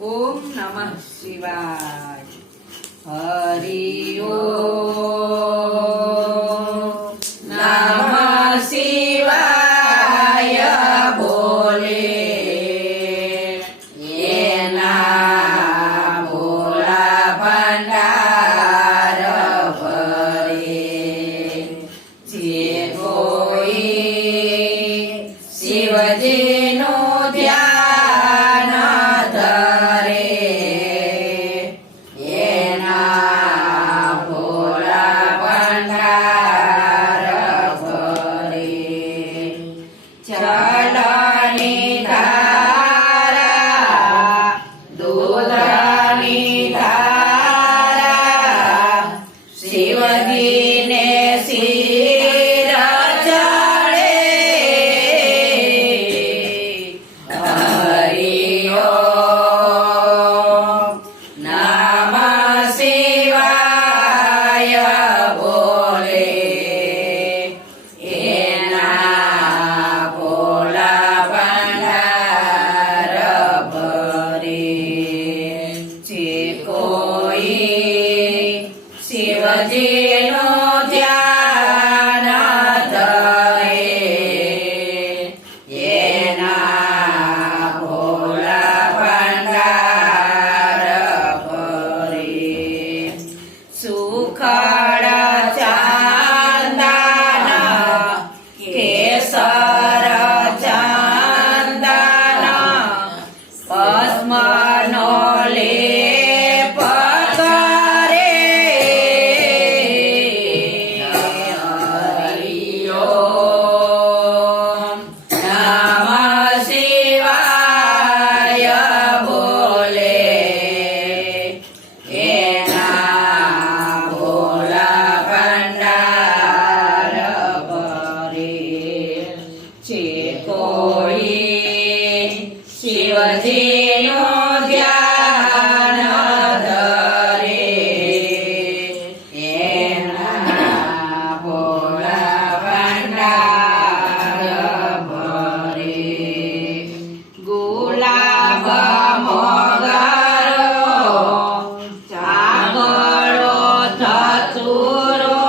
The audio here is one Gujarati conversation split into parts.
ઓમ નમઃ શિવાય. હરિ ઓમ નમઃ શિવાય બોલે એના ભોળા ભંડાર ભરે. જે કોઈ શિવજીનું ધ્યાન ધરે એના ભોળા ભંડાર ભરે. જલની ધારા દૂધની ધારા શિવજીને શિર ચડે. હરિ ઓમ નમઃ શિવાય બોલે એના ભોળા ભંડાર ભરે. જે કોઈ શિવજીનું ધ્યાન ધરે એના ભોળા ભંડાર ભરે. સુખડ ચાંદન કેસર ચાંદન ભસ્મનો લેપ કરે. હરિ ઓમ નમઃ શિવાય બોલે એના ભોળા ભંડાર ભરે. જે કોઈ શિવજીનું ધ્યાન ધરે એના ભોળા ભંડાર ભરે. ગુલાબ મોગરો ચાગળો ધતુરો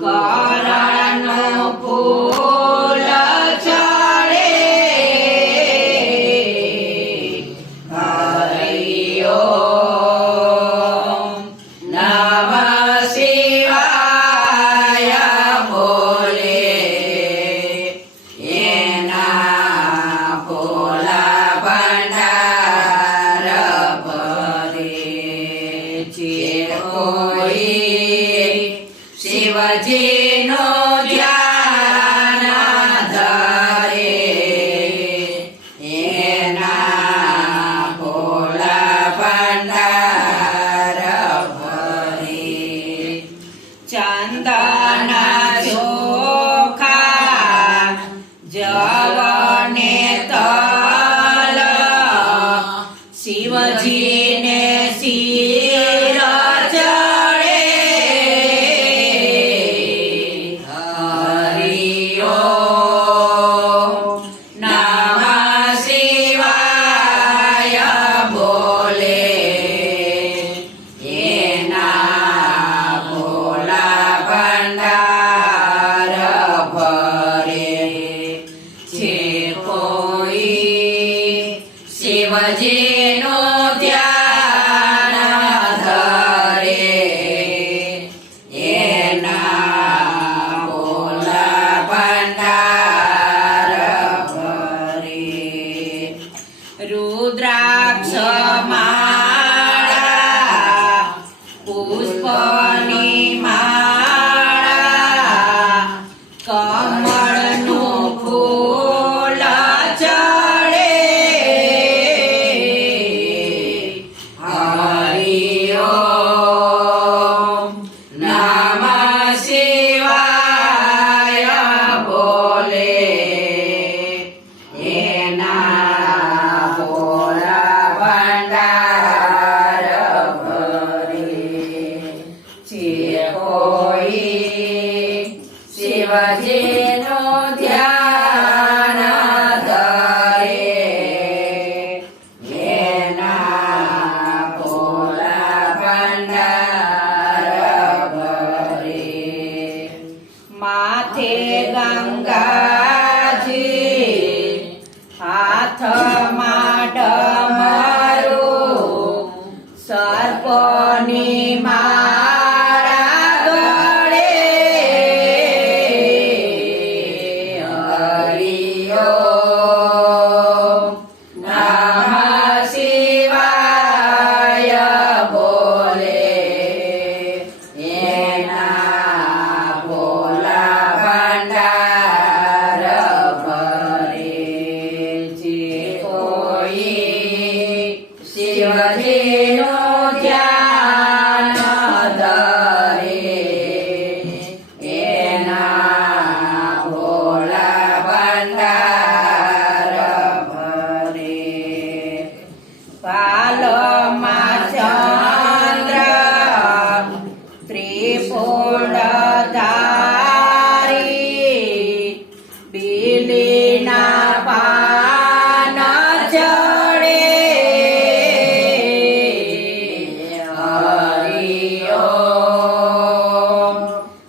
કરણનું ફૂલ ચડે. હરિ ઓમ નમઃ શિવાય બોલે એના ભોળા ભંડાર ભરે. જે કોઈ શિવજીનું ધ્યાન ધરે એના ભોળા ભંડાર ભરે. ચંદન ચોખા જવને તલ શિવજીને શિર ચડે. હરિ ઓમ નમઃ શિવાય બોલે એના ભોળા ભંડાર ભરે. જે કોઈ શિવજીનું ધ્યાન ધરે એના ભોળા ભંડાર ભરે. રુદ્રાક્ષ માળા પુષ્પની માળા કમળનું ફૂલ ચડે. હરિ ઓમ નમઃ શિવાય બોલે એના ભોળા ભંડાર શિવજીનું ધ્યાન ધરે એના ભોળા ભંડાર ભરે પાલમાં ચંદ્ર ત્રિપુંડ ધારી બીલીના પાન ચડે હરિ ઓમ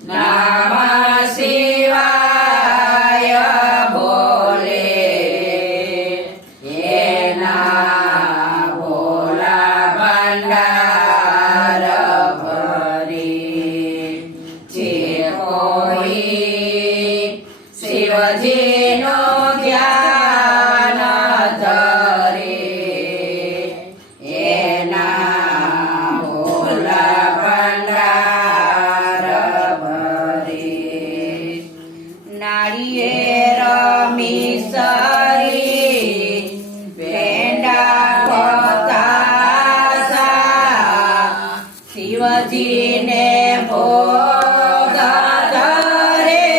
નમઃ શિવાય બોલે એના ભોળા ભંડાર ભરી જે કોઈ શિવજીનું ધ્યાન ધરે એના ભોળા ભંડાર ભરે નાળિયેર મિસરી પેંડા પતાસા શિવજીને ભોગ ધરે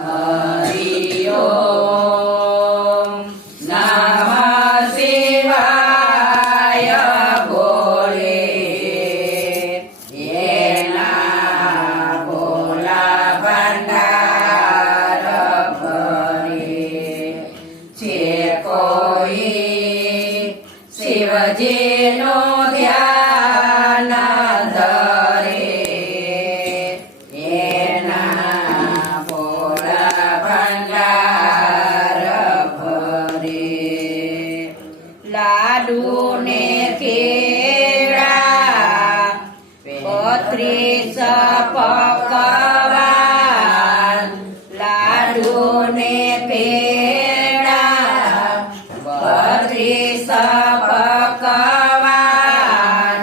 હરિ ઓમ નમઃ શિવાય બોલે એના ભોળા ભંડાર ભરે જે કોઈ શિવજીનું ધ્યાન ધરે એના ભોળા ભંડાર ભરે લાડુ ને કેળા 32 પકવાન લાડુ ને પેડા 32 પકવાન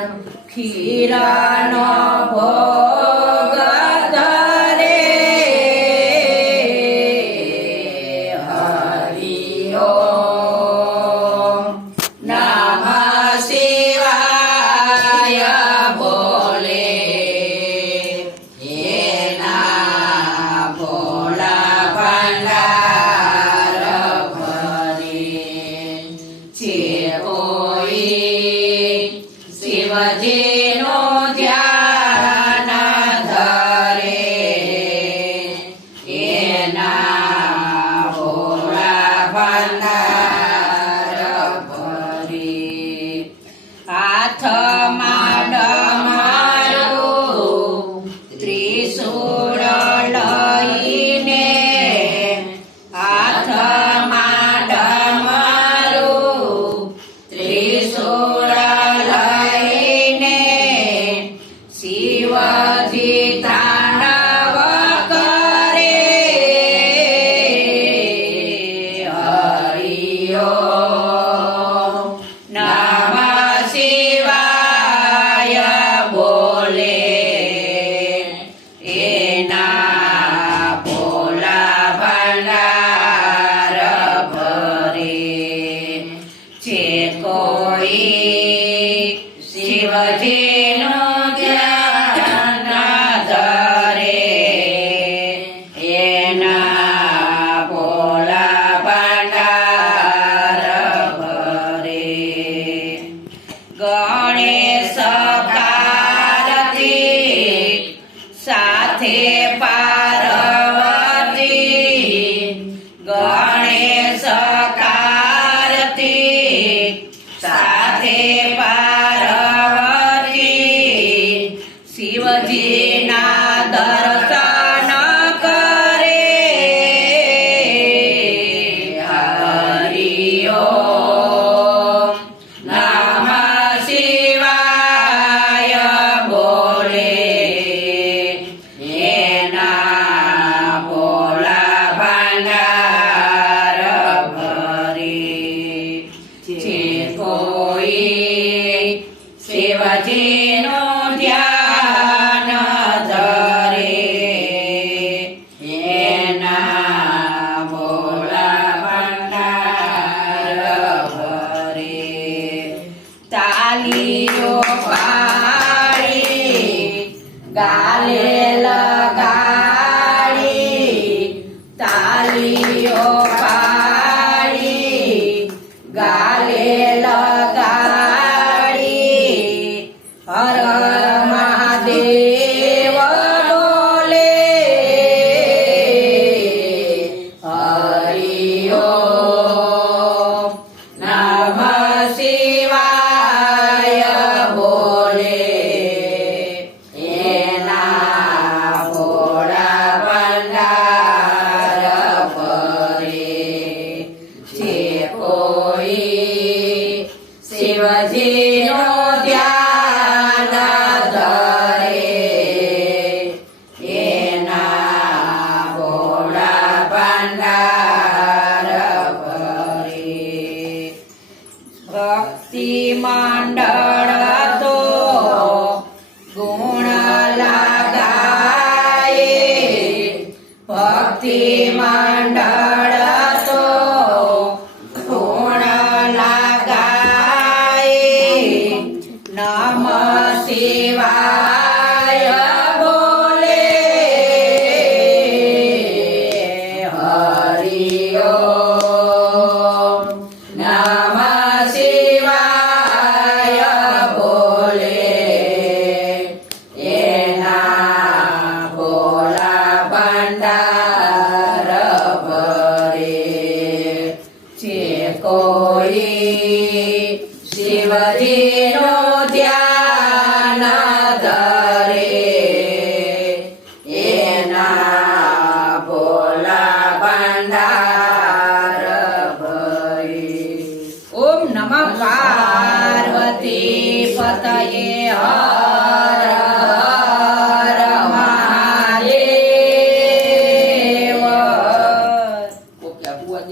ખીરનો ભોગ ધરે હરિ ઓમ નમઃ શિવાય બોલે એના ભોળા ભંડાર ભરે જે કોઈ શિવજીનું ધ્યાન ધરે એના ભોળા ભંડાર ભરે હાથમાં ડમરું ત્રિશૂળ લઈને હાથમાં ડમરું ત્રિશૂળ લઈને શિવજી તાંડવ કરે હરિ ઓમ નમઃ શિવાય બોલે એના ભોળા ભંડાર ભરે જે કોઈ શિવજીનું ધ્યાન ધરે એના ભોળા ભંડાર ભરે ગણેશ કાર્તિક સાથે પાર્વતી ગણેશ કાર્તિક સાથે પાર્વતી શિવજીના દર્શન કરે હરિ ઓમ નમઃ શિવાય બોલે એના ભોળા ભંડાર ભરે જે કોઈ ગાલે લગાડી હર મહાદેવ બોલે હરિ ઓમ નમઃ શિવાય બોલે એના ભોળા ભંડાર ભરે જે કોઈ શિવજીનો ધ્યાન ધરે એના ભોળા ભંડાર ભરે ભક્તિ મંડળ તો ગુણ લગાય ભક્તિ મંડળ તો ગુણ લગાય નમઃ શિવાય બોલે હરિ ઓમ નમઃ શિવાય બોલે એના ભોળા ભંડાર ભરે જે કોઈ